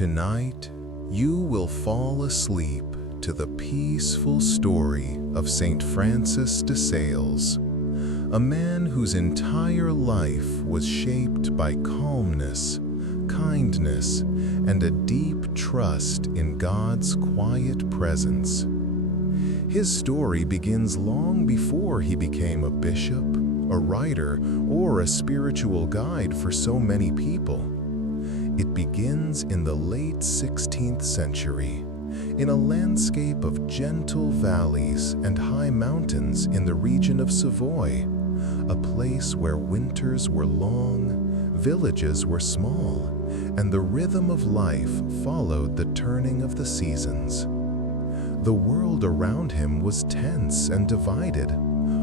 Tonight, you will fall asleep to the peaceful story of Saint Francis de Sales, a man whose entire life was shaped by calmness, kindness, and a deep trust in God's quiet presence. His story begins long before he became a bishop, a writer, or a spiritual guide for so many people. It begins in the late 16th century, in a landscape of gentle valleys and high mountains in the region of Savoy, a place where winters were long, villages were small, and the rhythm of life followed the turning of the seasons. The world around him was tense and divided.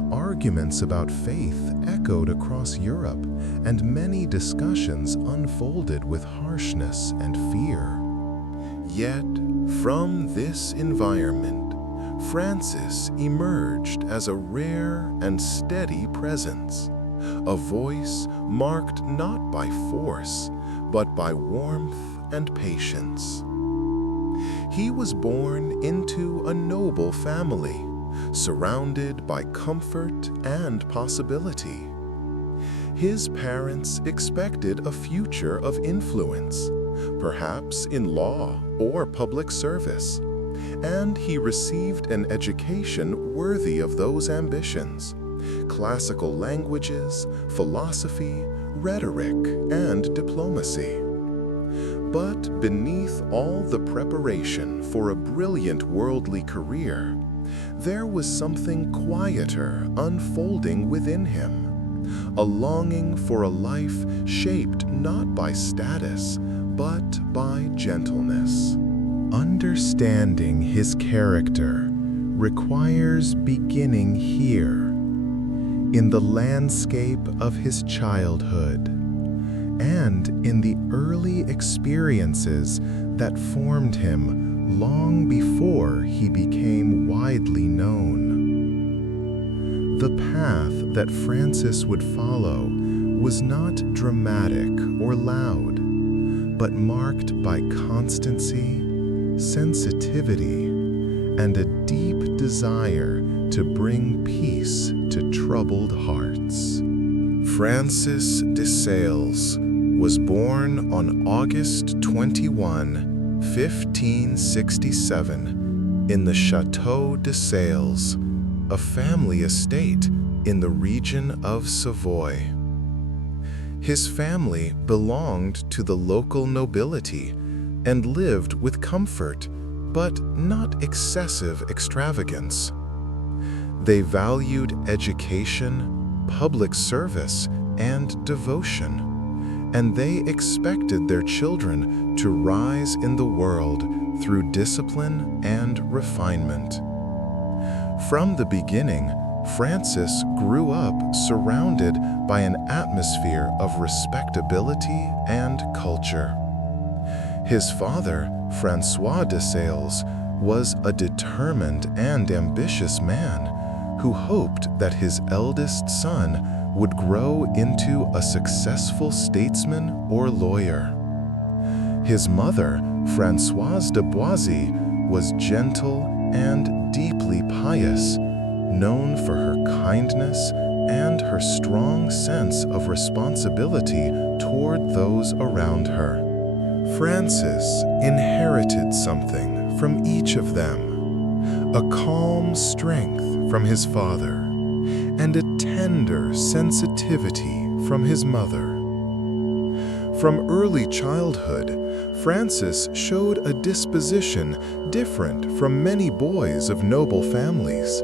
Arguments about faith echoed across Europe, and many discussions unfolded with harshness and fear. Yet, from this environment, Francis emerged as a rare and steady presence, a voice marked not by force, but by warmth and patience. He was born into a noble family, surrounded by comfort and possibility. His parents expected a future of influence, perhaps in law or public service, and he received an education worthy of those ambitions: classical languages, philosophy, rhetoric, and diplomacy. But beneath all the preparation for a brilliant worldly career, there was something quieter unfolding within him, a longing for a life shaped not by status, but by gentleness. Understanding his character requires beginning here, in the landscape of his childhood, and in the early experiences that formed him long before he became widely known. The path that Francis would follow was not dramatic or loud, but marked by constancy, sensitivity, and a deep desire to bring peace to troubled hearts. Francis de Sales was born on August 21, 1567, in the Château de Sales, a family estate in the region of Savoy. His family belonged to the local nobility and lived with comfort, but not excessive extravagance. They valued education, public service, and devotion, and they expected their children to rise in the world through discipline and refinement. From the beginning, Francis grew up surrounded by an atmosphere of respectability and culture. His father, François de Sales, was a determined and ambitious man who hoped that his eldest son would grow into a successful statesman or lawyer. His mother, Françoise de Boissy, was gentle and deeply pious, known for her kindness and her strong sense of responsibility toward those around her. Francis inherited something from each of them: a calm strength from his father, and a tender sensitivity from his mother. From early childhood, Francis showed a disposition different from many boys of noble families.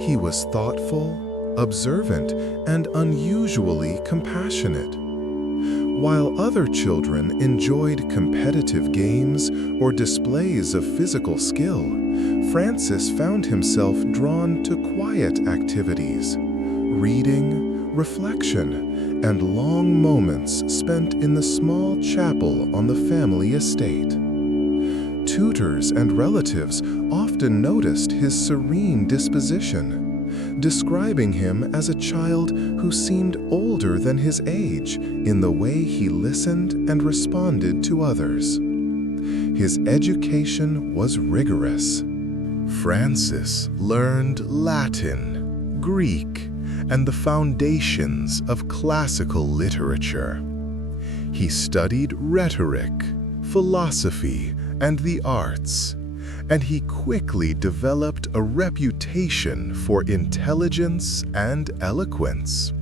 He was thoughtful, observant, and unusually compassionate. While other children enjoyed competitive games or displays of physical skill, Francis found himself drawn to quiet activities: reading, reflection, and long moments spent in the small chapel on the family estate. Tutors and relatives often noticed his serene disposition, describing him as a child who seemed older than his age in the way he listened and responded to others. His education was rigorous. Francis learned Latin, Greek, and the foundations of classical literature. He studied rhetoric, philosophy, and the arts, and he quickly developed a reputation for intelligence and eloquence.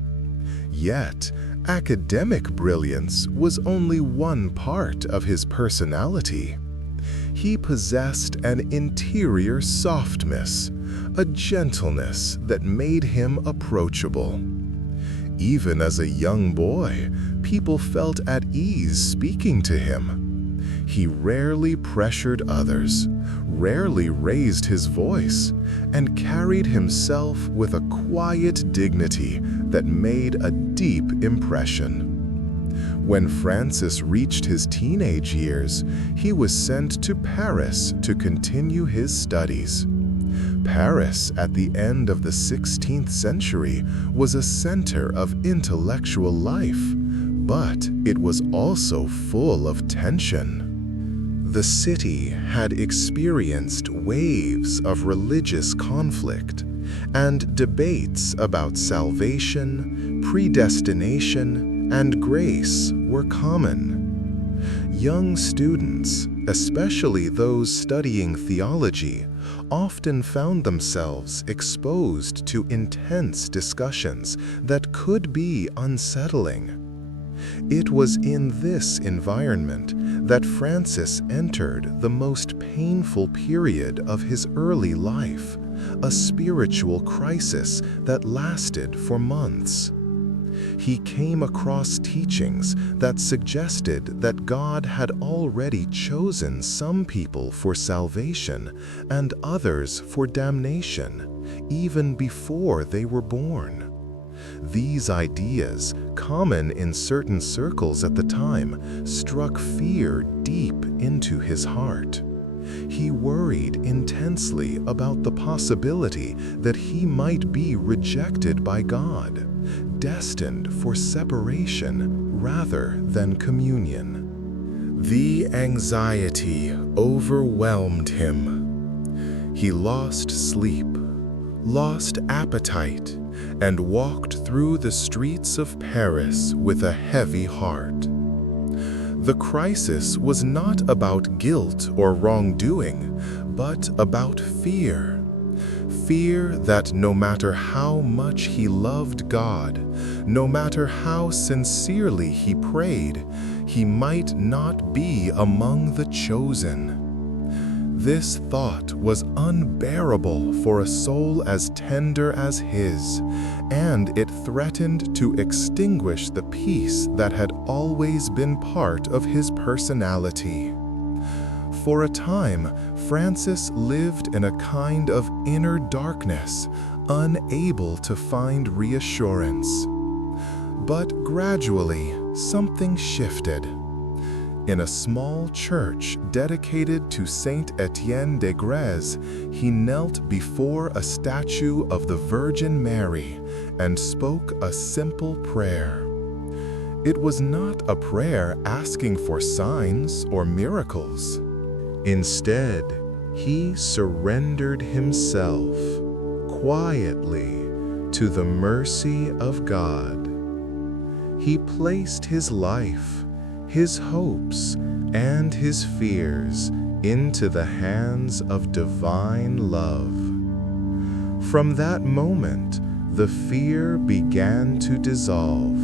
Yet, academic brilliance was only one part of his personality. He possessed an interior softness, a gentleness that made him approachable. Even as a young boy, people felt at ease speaking to him. He rarely pressured others, rarely raised his voice, and carried himself with a quiet dignity that made a deep impression. When Francis reached his teenage years, he was sent to Paris to continue his studies. Paris, at the end of the 16th century, was a center of intellectual life, but it was also full of tension. The city had experienced waves of religious conflict, and debates about salvation, predestination, and grace were common. Young students, especially those studying theology, often found themselves exposed to intense discussions that could be unsettling. It was in this environment that Francis entered the most painful period of his early life, a spiritual crisis that lasted for months. He came across teachings that suggested that God had already chosen some people for salvation and others for damnation, even before they were born. These ideas, common in certain circles at the time, struck fear deep into his heart. He worried intensely about the possibility that he might be rejected by God, destined for separation rather than communion. The anxiety overwhelmed him. He lost sleep, lost appetite, and walked through the streets of Paris with a heavy heart. The crisis was not about guilt or wrongdoing, but about fear. Fear that no matter how much he loved God, no matter how sincerely he prayed, he might not be among the chosen. This thought was unbearable for a soul as tender as his, and it threatened to extinguish the peace that had always been part of his personality. For a time, Francis lived in a kind of inner darkness, unable to find reassurance. But gradually, something shifted. In a small church dedicated to Saint Etienne de Grèze, he knelt before a statue of the Virgin Mary and spoke a simple prayer. It was not a prayer asking for signs or miracles. Instead, he surrendered himself quietly to the mercy of God. He placed his life, his hopes, and his fears into the hands of divine love. From that moment, the fear began to dissolve.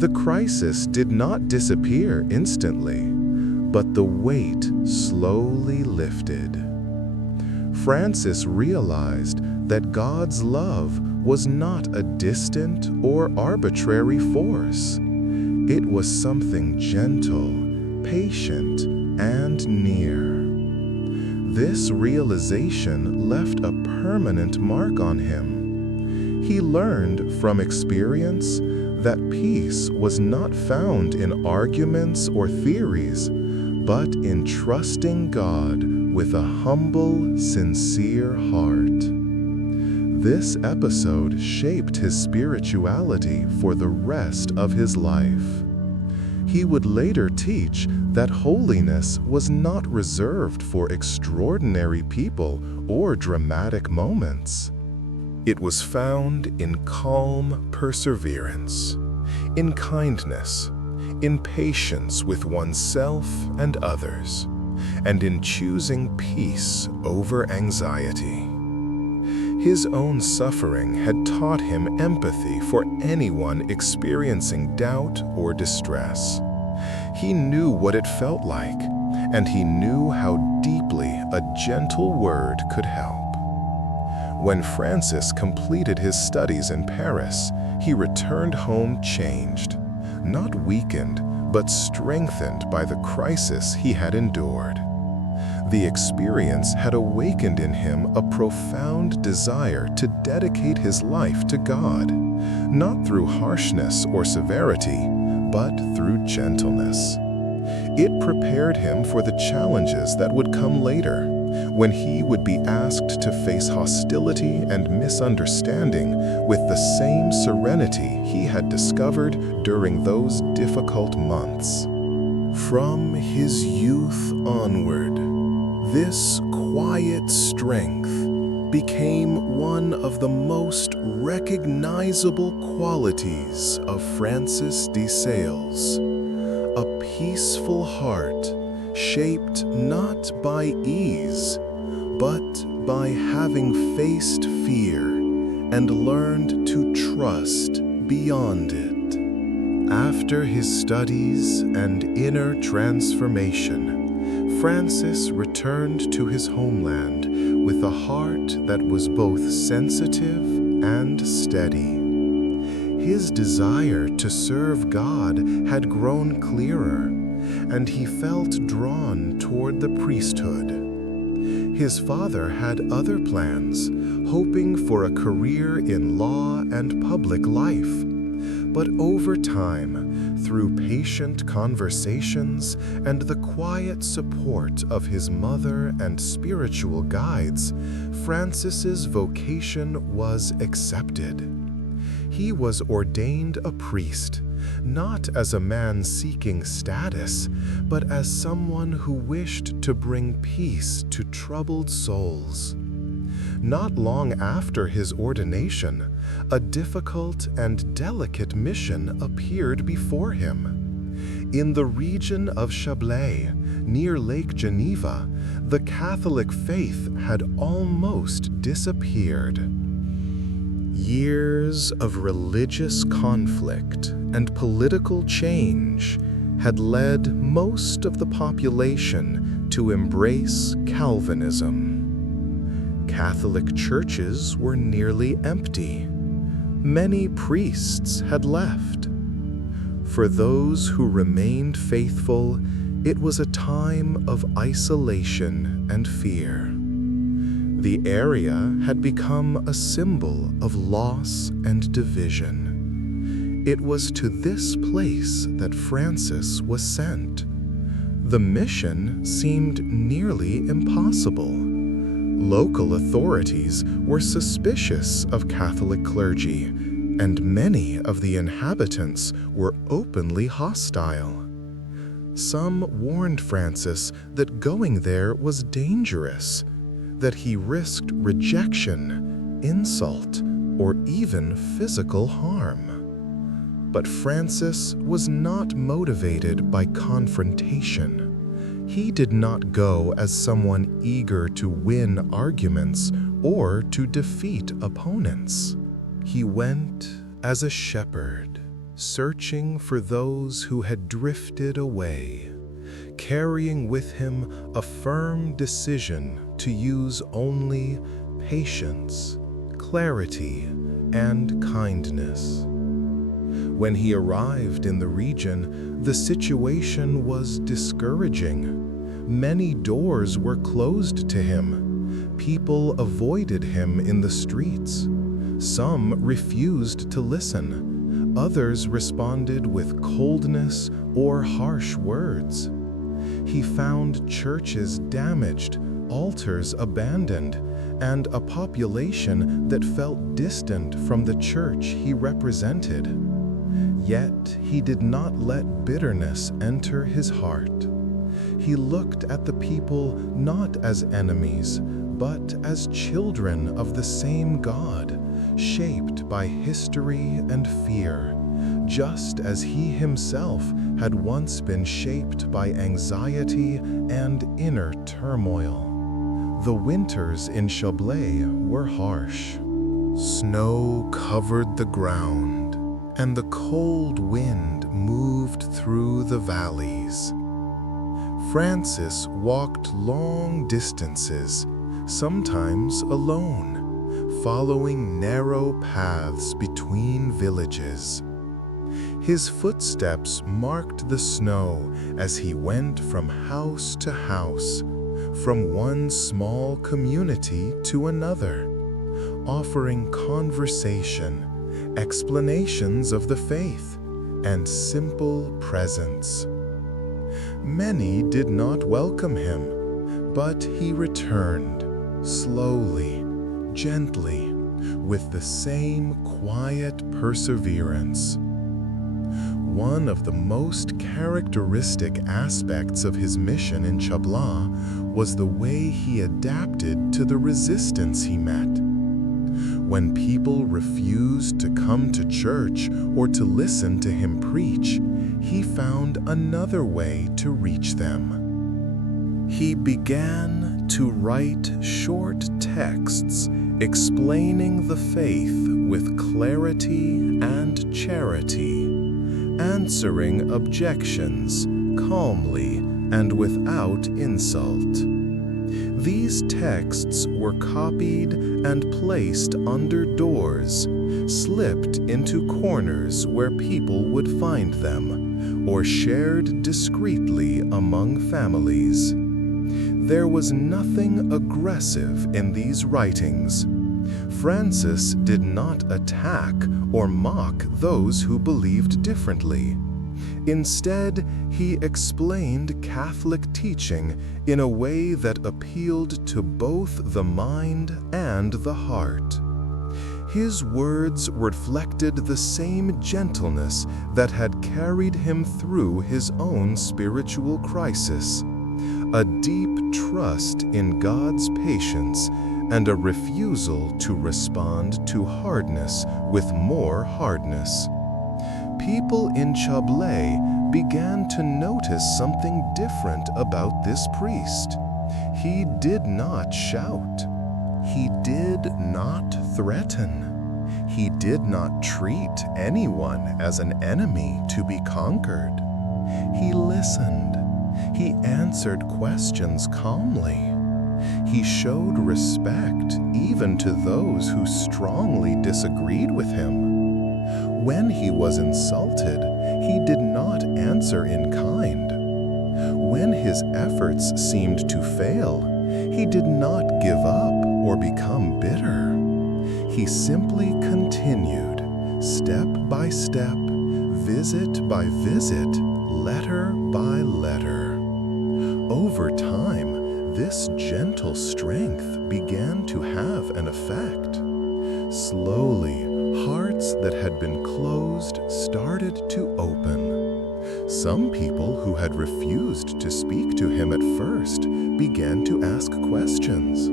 The crisis did not disappear instantly, but the weight slowly lifted. Francis realized that God's love was not a distant or arbitrary force. It was something gentle, patient, and near. This realization left a permanent mark on him. He learned from experience that peace was not found in arguments or theories, but in trusting God with a humble, sincere heart. This episode shaped his spirituality for the rest of his life. He would later teach that holiness was not reserved for extraordinary people or dramatic moments. It was found in calm perseverance, in kindness, in patience with oneself and others, and in choosing peace over anxiety. His own suffering had taught him empathy for anyone experiencing doubt or distress. He knew what it felt like, and he knew how deeply a gentle word could help. When Francis completed his studies in Paris, he returned home changed, not weakened, but strengthened by the crisis he had endured. The experience had awakened in him a profound desire to dedicate his life to God, not through harshness or severity, but through gentleness. It prepared him for the challenges that would come later, when he would be asked to face hostility and misunderstanding with the same serenity he had discovered during those difficult months. From his youth onward, this quiet strength became one of the most recognizable qualities of Francis de Sales, a peaceful heart shaped not by ease, but by having faced fear and learned to trust beyond it. After his studies and inner transformation, Francis returned to his homeland with a heart that was both sensitive and steady. His desire to serve God had grown clearer, and he felt drawn toward the priesthood. His father had other plans, hoping for a career in law and public life. But over time, through patient conversations and the quiet support of his mother and spiritual guides, Francis's vocation was accepted. He was ordained a priest, not as a man seeking status, but as someone who wished to bring peace to troubled souls. Not long after his ordination, a difficult and delicate mission appeared before him. In the region of Chablais, near Lake Geneva, the Catholic faith had almost disappeared. Years of religious conflict and political change had led most of the population to embrace Calvinism. Catholic churches were nearly empty. Many priests had left. For those who remained faithful, it was a time of isolation and fear. The area had become a symbol of loss and division. It was to this place that Francis was sent. The mission seemed nearly impossible. Local authorities were suspicious of Catholic clergy, and many of the inhabitants were openly hostile. Some warned Francis that going there was dangerous, that he risked rejection, insult, or even physical harm. But Francis was not motivated by confrontation. He did not go as someone eager to win arguments or to defeat opponents. He went as a shepherd, searching for those who had drifted away, carrying with him a firm decision to use only patience, clarity, and kindness. When he arrived in the region, the situation was discouraging. Many doors were closed to him. People avoided him in the streets. Some refused to listen. Others responded with coldness or harsh words. He found churches damaged, altars abandoned, and a population that felt distant from the church he represented. Yet he did not let bitterness enter his heart. He looked at the people not as enemies, but as children of the same God, shaped by history and fear, just as he himself had once been shaped by anxiety and inner turmoil. The winters in Chablais were harsh. Snow covered the ground, and the cold wind moved through the valleys. Francis walked long distances, sometimes alone, following narrow paths between villages. His footsteps marked the snow as he went from house to house, from one small community to another, offering conversation, explanations of the faith, and simple presence. Many did not welcome him, but he returned, slowly, gently, with the same quiet perseverance. One of the most characteristic aspects of his mission in Chablais was the way he adapted to the resistance he met. When people refused to come to church or to listen to him preach, he found another way to reach them. He began to write short texts explaining the faith with clarity and charity, answering objections calmly and without insult. These texts were copied and placed under doors, slipped into corners where people would find them, or shared discreetly among families. There was nothing aggressive in these writings. Francis did not attack or mock those who believed differently. Instead, he explained Catholic teaching in a way that appealed to both the mind and the heart. His words reflected the same gentleness that had carried him through his own spiritual crisis, a deep trust in God's patience and a refusal to respond to hardness with more hardness. People in Chablais began to notice something different about this priest. He did not shout. He did not threaten. He did not treat anyone as an enemy to be conquered. He listened. He answered questions calmly. He showed respect even to those who strongly disagreed with him. When he was insulted, he did not answer in kind. When his efforts seemed to fail, he did not give up or become bitter. He simply continued, step by step, visit by visit, letter by letter. Over time, this gentle strength began to have an effect. Slowly, hearts that had been closed started to open. Some people who had refused to speak to him at first began to ask questions.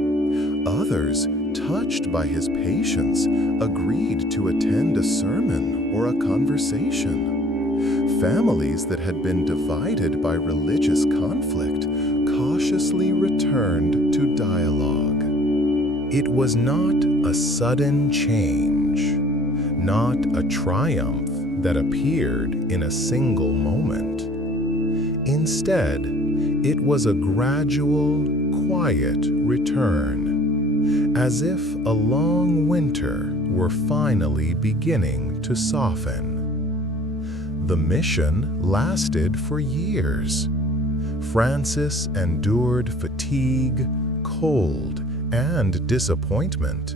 Others, touched by his patience, agreed to attend a sermon or a conversation. Families that had been divided by religious conflict cautiously returned to dialogue. It was not a sudden change, not a triumph that appeared in a single moment. Instead, it was a gradual, quiet return, as if a long winter were finally beginning to soften. The mission lasted for years. Francis endured fatigue, cold, and disappointment,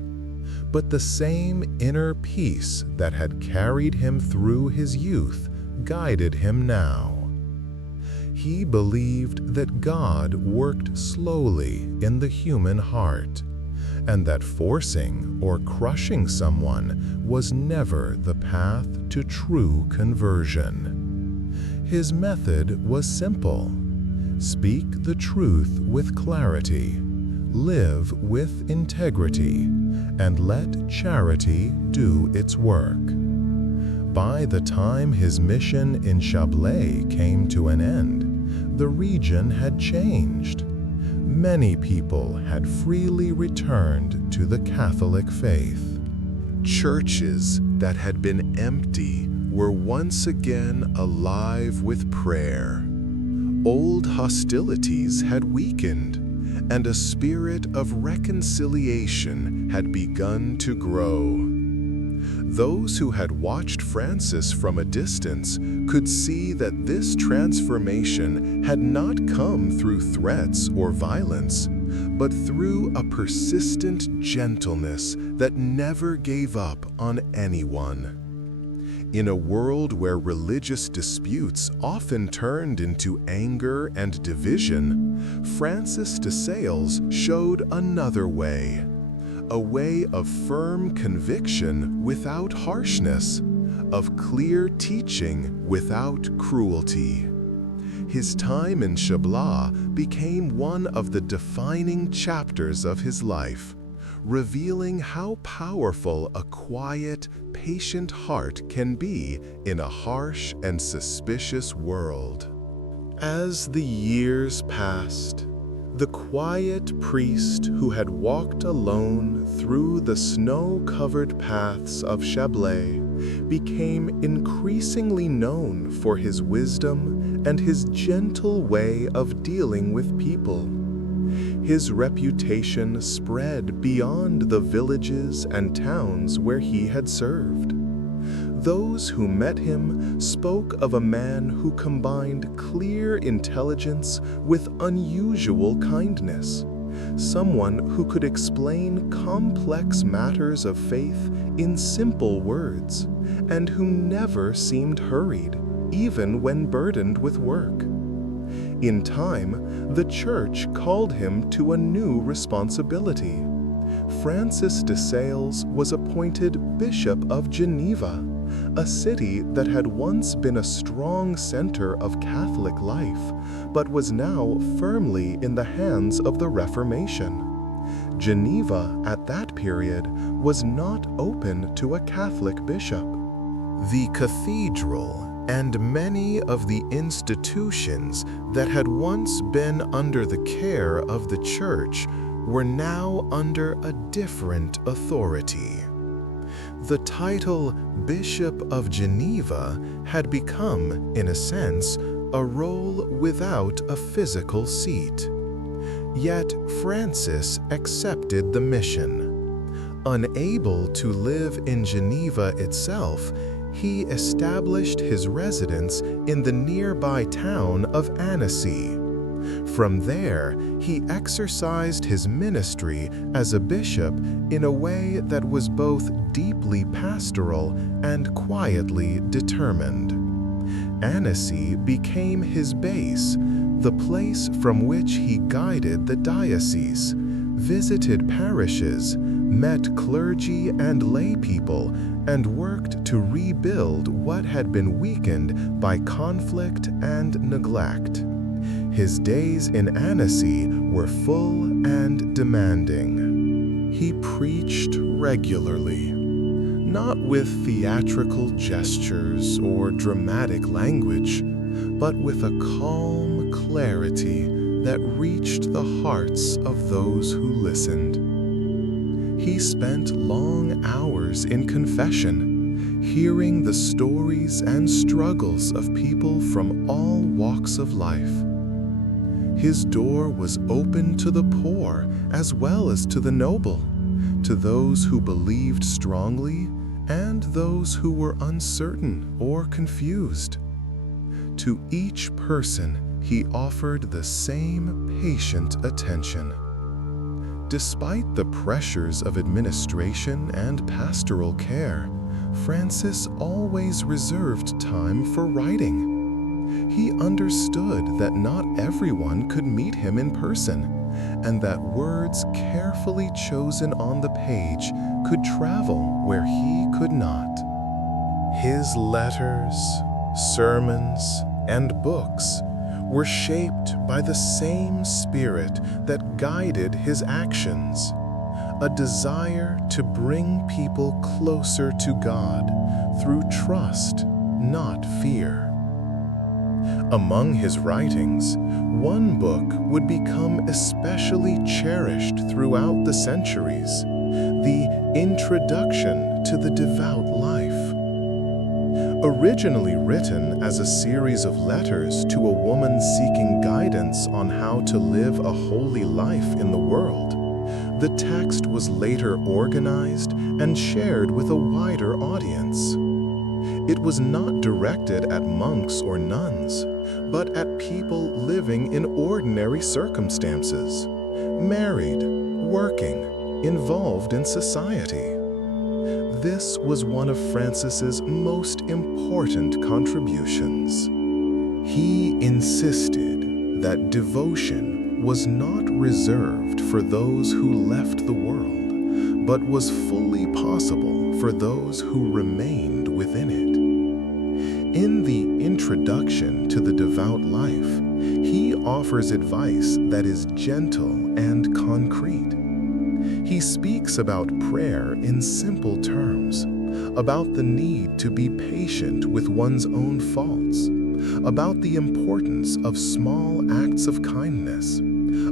but the same inner peace that had carried him through his youth guided him now. He believed that God worked slowly in the human heart, and that forcing or crushing someone was never the path to true conversion. His method was simple: speak the truth with clarity, live with integrity, and let charity do its work. By the time his mission in Chablais came to an end, the region had changed. Many people had freely returned to the Catholic faith. Churches that had been empty were once again alive with prayer. Old hostilities had weakened, and a spirit of reconciliation had begun to grow. Those who had watched Francis from a distance could see that this transformation had not come through threats or violence, but through a persistent gentleness that never gave up on anyone. In a world where religious disputes often turned into anger and division, Francis de Sales showed another way. A way of firm conviction without harshness, of clear teaching without cruelty. His time in Chablais became one of the defining chapters of his life, revealing how powerful a quiet, patient heart can be in a harsh and suspicious world. As the years passed, the quiet priest who had walked alone through the snow-covered paths of Chablais became increasingly known for his wisdom and his gentle way of dealing with people. His reputation spread beyond the villages and towns where he had served. Those who met him spoke of a man who combined clear intelligence with unusual kindness, someone who could explain complex matters of faith in simple words, and who never seemed hurried, even when burdened with work. In time, the Church called him to a new responsibility. Francis de Sales was appointed Bishop of Geneva, a city that had once been a strong center of Catholic life, but was now firmly in the hands of the Reformation. Geneva, at that period, was not open to a Catholic bishop. The cathedral and many of the institutions that had once been under the care of the Church were now under a different authority. The title Bishop of Geneva had become, in a sense, a role without a physical seat. Yet Francis accepted the mission. Unable to live in Geneva itself, he established his residence in the nearby town of Annecy. From there, he exercised his ministry as a bishop in a way that was both deeply pastoral and quietly determined. Annecy became his base, the place from which he guided the diocese, visited parishes, met clergy and lay people, and worked to rebuild what had been weakened by conflict and neglect. His days in Annecy were full and demanding. He preached regularly, not with theatrical gestures or dramatic language, but with a calm clarity that reached the hearts of those who listened. He spent long hours in confession, hearing the stories and struggles of people from all walks of life. His door was open to the poor as well as to the noble, to those who believed strongly and those who were uncertain or confused. To each person, he offered the same patient attention. Despite the pressures of administration and pastoral care, Francis always reserved time for writing. He understood that not everyone could meet him in person, and that words carefully chosen on the page could travel where he could not. His letters, sermons, and books were shaped by the same spirit that guided his actions, a desire to bring people closer to God through trust, not fear. Among his writings, one book would become especially cherished throughout the centuries, the Introduction to the Devout Life. Originally written as a series of letters to a woman seeking guidance on how to live a holy life in the world, the text was later organized and shared with a wider audience. It was not directed at monks or nuns, but at people living in ordinary circumstances, married, working, involved in society. This was one of Francis's most important contributions. He insisted that devotion was not reserved for those who left the world, but was fully possible for those who remained within it. In the Introduction to the Devout Life, he offers advice that is gentle and concrete. He speaks about prayer in simple terms, about the need to be patient with one's own faults, about the importance of small acts of kindness,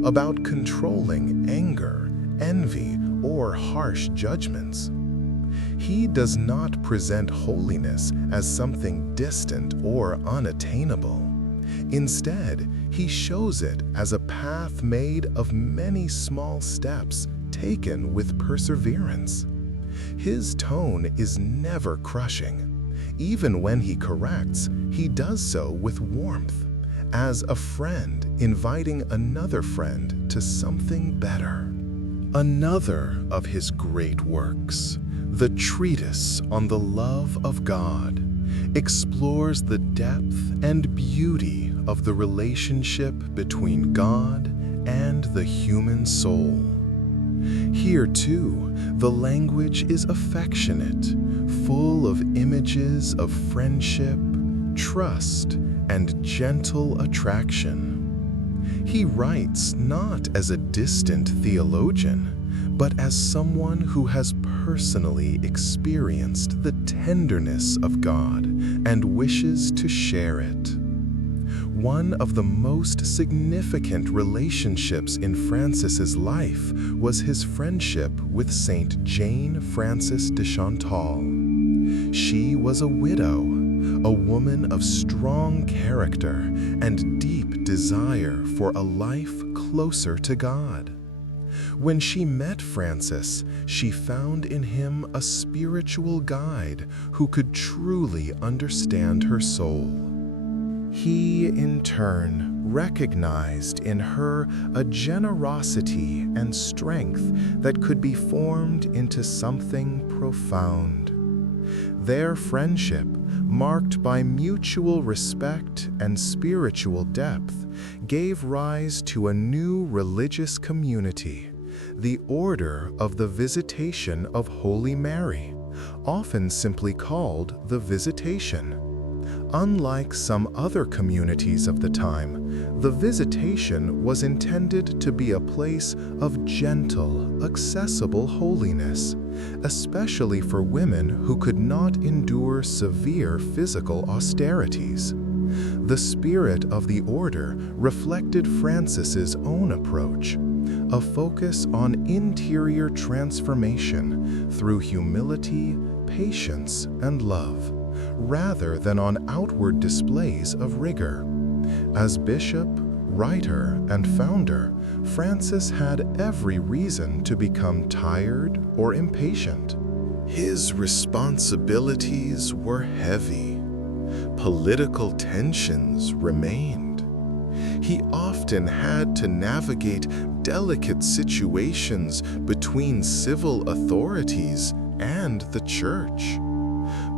about controlling anger, envy, or harsh judgments. He does not present holiness as something distant or unattainable. Instead, he shows it as a path made of many small steps taken with perseverance. His tone is never crushing. Even when he corrects, he does so with warmth, as a friend inviting another friend to something better. Another of his great works, the Treatise on the Love of God, explores the depth and beauty of the relationship between God and the human soul. Here, too, the language is affectionate, full of images of friendship, trust, and gentle attraction. He writes not as a distant theologian, but as someone who has personally experienced the tenderness of God and wishes to share it. One of the most significant relationships in Francis's life was his friendship with Saint Jane Frances de Chantal. She was a widow, a woman of strong character and deep desire for a life closer to God. When she met Francis, she found in him a spiritual guide who could truly understand her soul. He, in turn, recognized in her a generosity and strength that could be formed into something profound. Their friendship, marked by mutual respect and spiritual depth, gave rise to a new religious community, the Order of the Visitation of Holy Mary, often simply called the Visitation. Unlike some other communities of the time, the Visitation was intended to be a place of gentle, accessible holiness, especially for women who could not endure severe physical austerities. The spirit of the order reflected Francis's own approach, a focus on interior transformation through humility, patience, and love, rather than on outward displays of rigor. As bishop, writer, and founder, Francis had every reason to become tired or impatient. His responsibilities were heavy. Political tensions remained. He often had to navigate delicate situations between civil authorities and the church.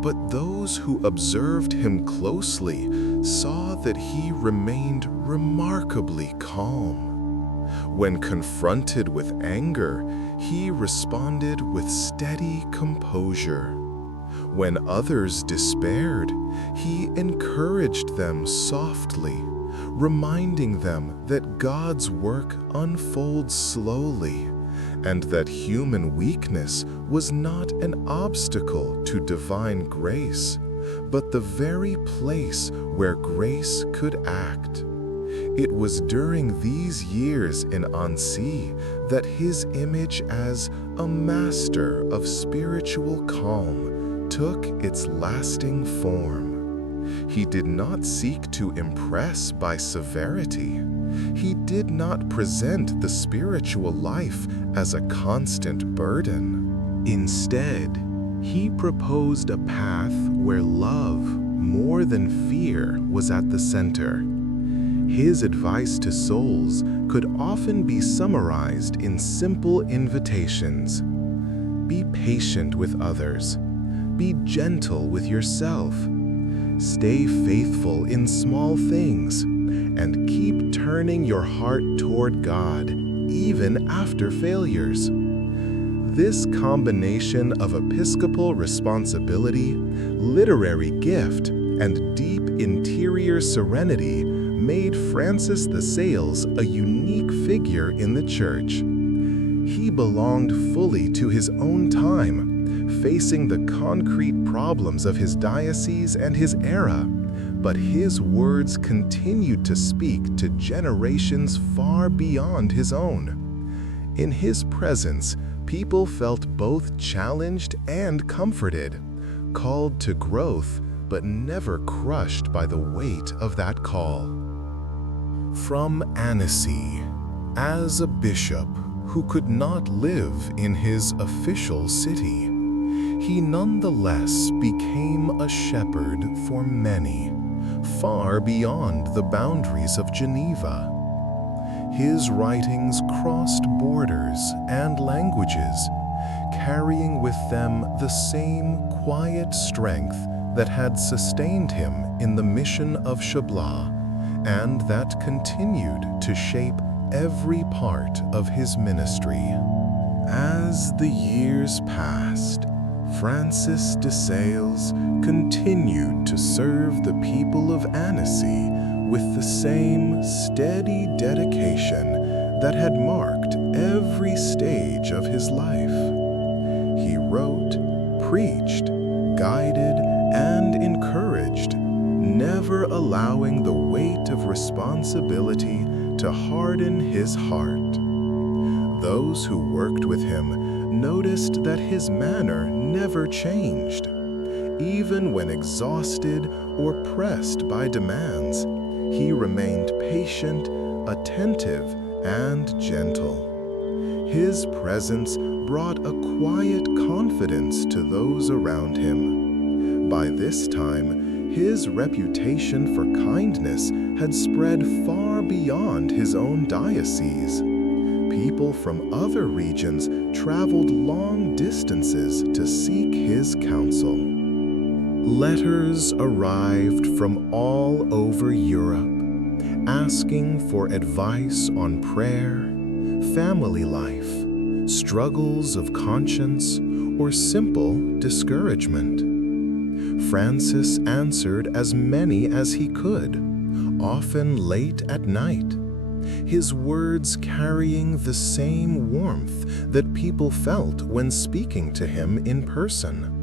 But those who observed him closely saw that he remained remarkably calm. When confronted with anger, he responded with steady composure. When others despaired, he encouraged them softly, reminding them that God's work unfolds slowly and that human weakness was not an obstacle to divine grace, but the very place where grace could act. It was during these years in Annecy that his image as a master of spiritual calm took its lasting form. He did not seek to impress by severity. He did not present the spiritual life as a constant burden. Instead, he proposed a path where love, more than fear, was at the center. His advice to souls could often be summarized in simple invitations. Be patient with others. Be gentle with yourself. Stay faithful in small things, and keep turning your heart toward God, even after failures. This combination of episcopal responsibility, literary gift, and deep interior serenity made Francis de Sales a unique figure in the Church. He belonged fully to his own time, facing the concrete problems of his diocese and his era, but his words continued to speak to generations far beyond his own. In his presence, people felt both challenged and comforted, called to growth, but never crushed by the weight of that call. From Annecy, as a bishop who could not live in his official city, he nonetheless became a shepherd for many, far beyond the boundaries of Geneva. His writings crossed borders and languages, carrying with them the same quiet strength that had sustained him in the mission of Chablis, and that continued to shape every part of his ministry. As the years passed, Francis de Sales continued to serve the people of Annecy with the same steady dedication that had marked every stage of his life. He wrote, preached, guided, and encouraged, never allowing the weight of responsibility to harden his heart. Those who worked with him noticed that his manner never changed. Even when exhausted or pressed by demands, he remained patient, attentive, and gentle. His presence brought a quiet confidence to those around him. By this time, his reputation for kindness had spread far beyond his own diocese. People from other regions traveled long distances to seek his counsel. Letters arrived from all over Europe, asking for advice on prayer, family life, struggles of conscience, or simple discouragement. Francis answered as many as he could, often late at night, his words carrying the same warmth that people felt when speaking to him in person.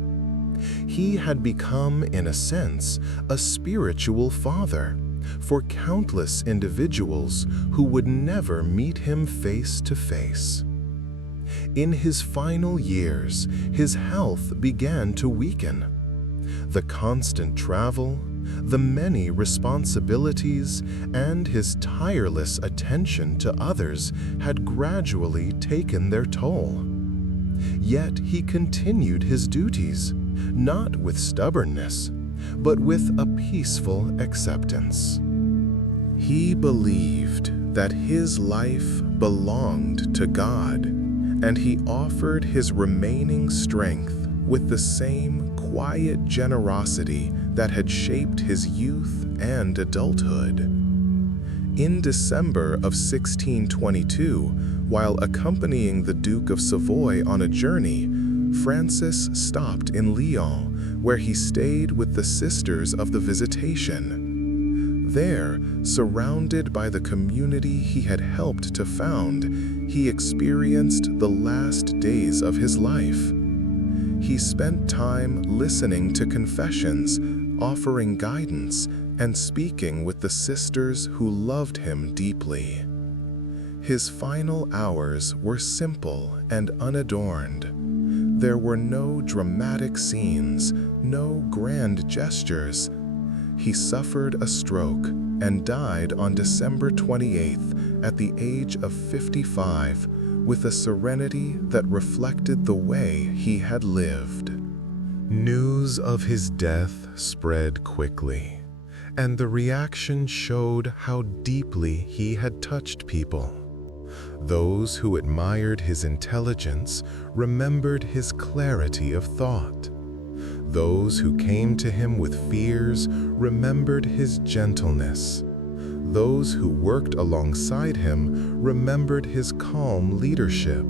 He had become, in a sense, a spiritual father for countless individuals who would never meet him face to face. In his final years, his health began to weaken. The constant travel, the many responsibilities, and his tireless attention to others had gradually taken their toll. Yet he continued his duties, not with stubbornness, but with a peaceful acceptance. He believed that his life belonged to God, and he offered his remaining strength with the same quiet generosity that had shaped his youth and adulthood. In December of 1622, while accompanying the Duke of Savoy on a journey, Francis stopped in Lyon, where he stayed with the Sisters of the Visitation. There, surrounded by the community he had helped to found, he experienced the last days of his life. He spent time listening to confessions, offering guidance, and speaking with the sisters who loved him deeply. His final hours were simple and unadorned. There were no dramatic scenes, no grand gestures. He suffered a stroke and died on December 28th at the age of 55, with a serenity that reflected the way he had lived. News of his death spread quickly, and the reaction showed how deeply he had touched people. Those who admired his intelligence remembered his clarity of thought. Those who came to him with fears remembered his gentleness. Those who worked alongside him remembered his calm leadership.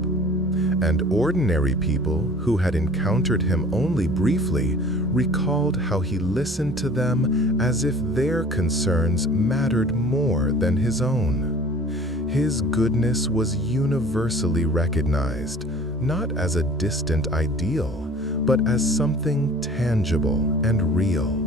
And ordinary people who had encountered him only briefly recalled how he listened to them as if their concerns mattered more than his own. His goodness was universally recognized, not as a distant ideal, but as something tangible and real.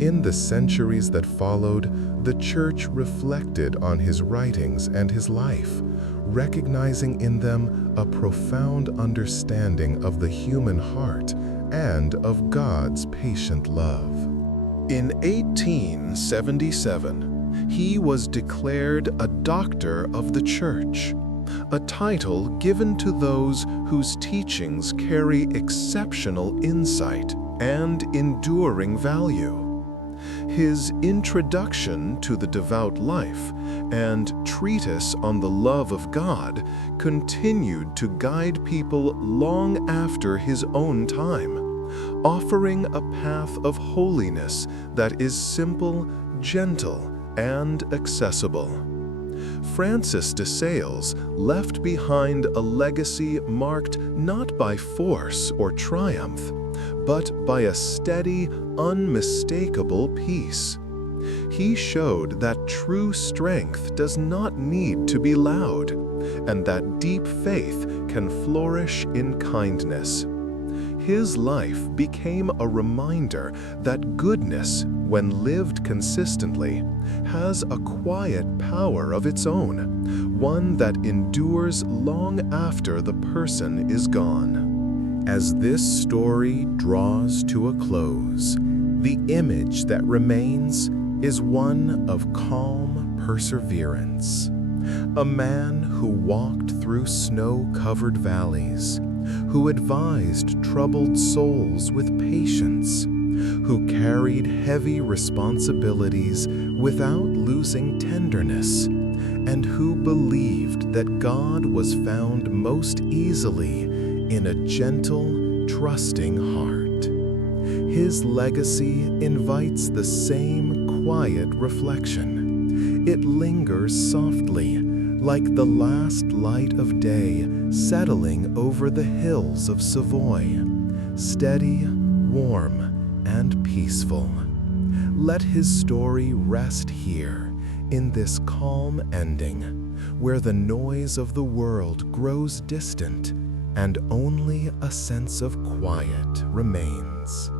In the centuries that followed, the Church reflected on his writings and his life, recognizing in them a profound understanding of the human heart and of God's patient love. In 1877, he was declared a Doctor of the Church, a title given to those whose teachings carry exceptional insight and enduring value. His Introduction to the Devout Life and Treatise on the Love of God continued to guide people long after his own time, offering a path of holiness that is simple, gentle, and accessible. Francis de Sales left behind a legacy marked not by force or triumph, but by a steady, unmistakable peace. He showed that true strength does not need to be loud, and that deep faith can flourish in kindness. His life became a reminder that goodness, when lived consistently, has a quiet power of its own, one that endures long after the person is gone. As this story draws to a close, the image that remains is one of calm perseverance. A man who walked through snow-covered valleys, who advised troubled souls with patience, who carried heavy responsibilities without losing tenderness, and who believed that God was found most easily in a gentle, trusting heart. His legacy invites the same quiet reflection. It lingers softly, like the last light of day settling over the hills of Savoy, steady, warm, and peaceful. Let his story rest here, in this calm ending, where the noise of the world grows distant and only a sense of quiet remains.